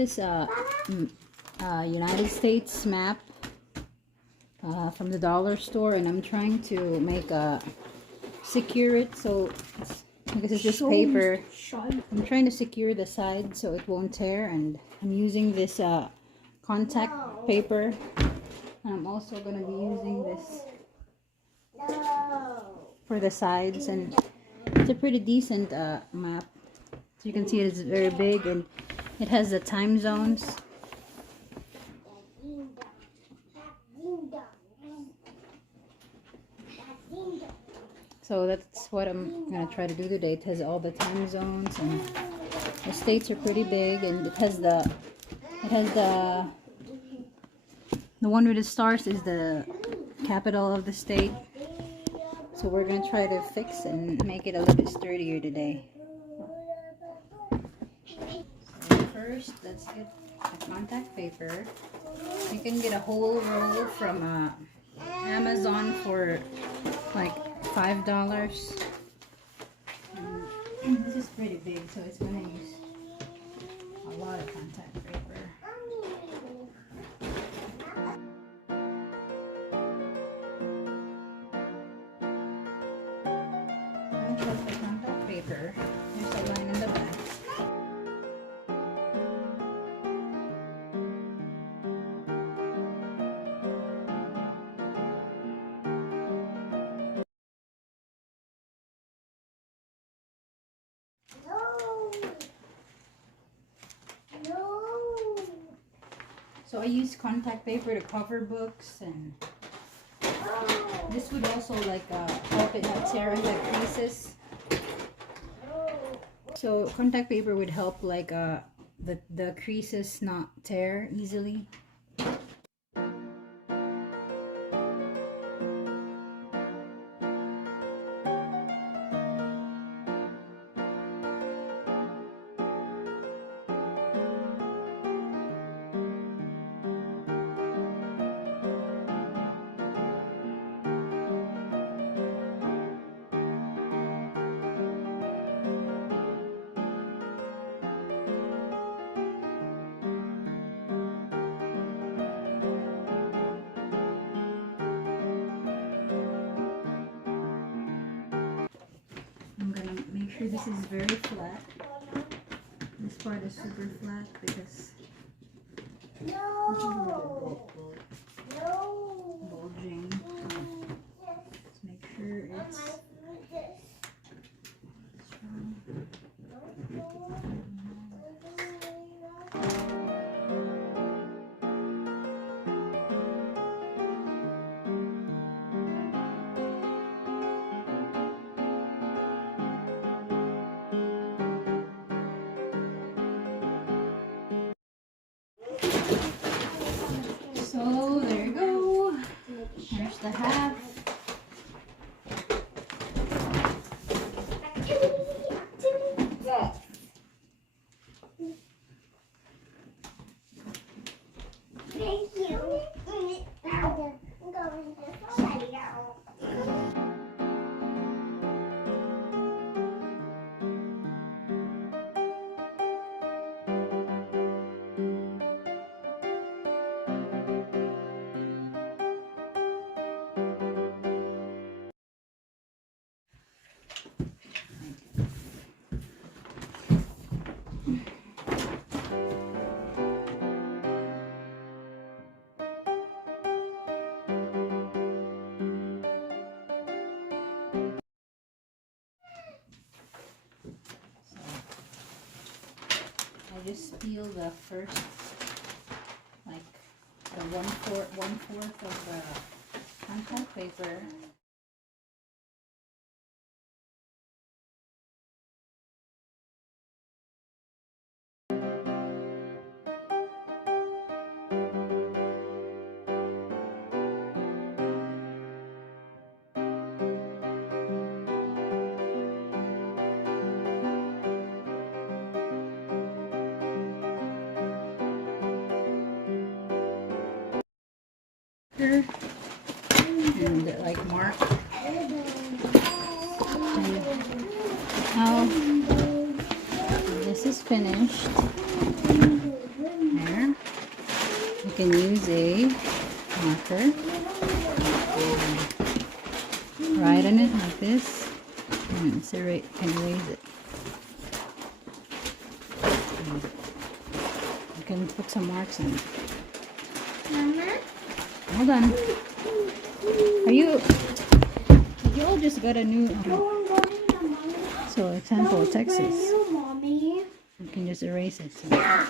this United States map from the dollar store, and I'm trying to make secure it so because it's just paper. I'm trying to secure the side so it won't tear, and I'm using this contact paper, and I'm also going to be using this for the sides, and it's a pretty decent map. So you can see it's very big, and it has the time zones. So that's what I'm gonna try to do today. It has all the time zones, and the states are pretty big, and it has the one with the stars is the capital of the state. So we're gonna try to fix and make it a little bit sturdier today. So first, let's get the contact paper. You can get a whole roll from Amazon for like $5. And this is pretty big, so it's gonna use a lot of contact paper. And plus the contact paper, there's a line in the back. So I use contact paper to cover books, and this would also like help it not tear in the creases. So contact paper would help like the creases not tear easily. I'm gonna make sure this is very flat. This part is super flat because this is a little bulging. Let's make sure it's strong. So there you go. There's the half. Thank you. I'm going to slide it out. I just peel the first, like the one-fourth of the contact paper. And like mark how this is finished. can use a marker. Write on it like this. And can erase it. You can put some marks on it. Mama? Hold on. You all just got a new, so example, Texas. Mommy. You can just erase it. So.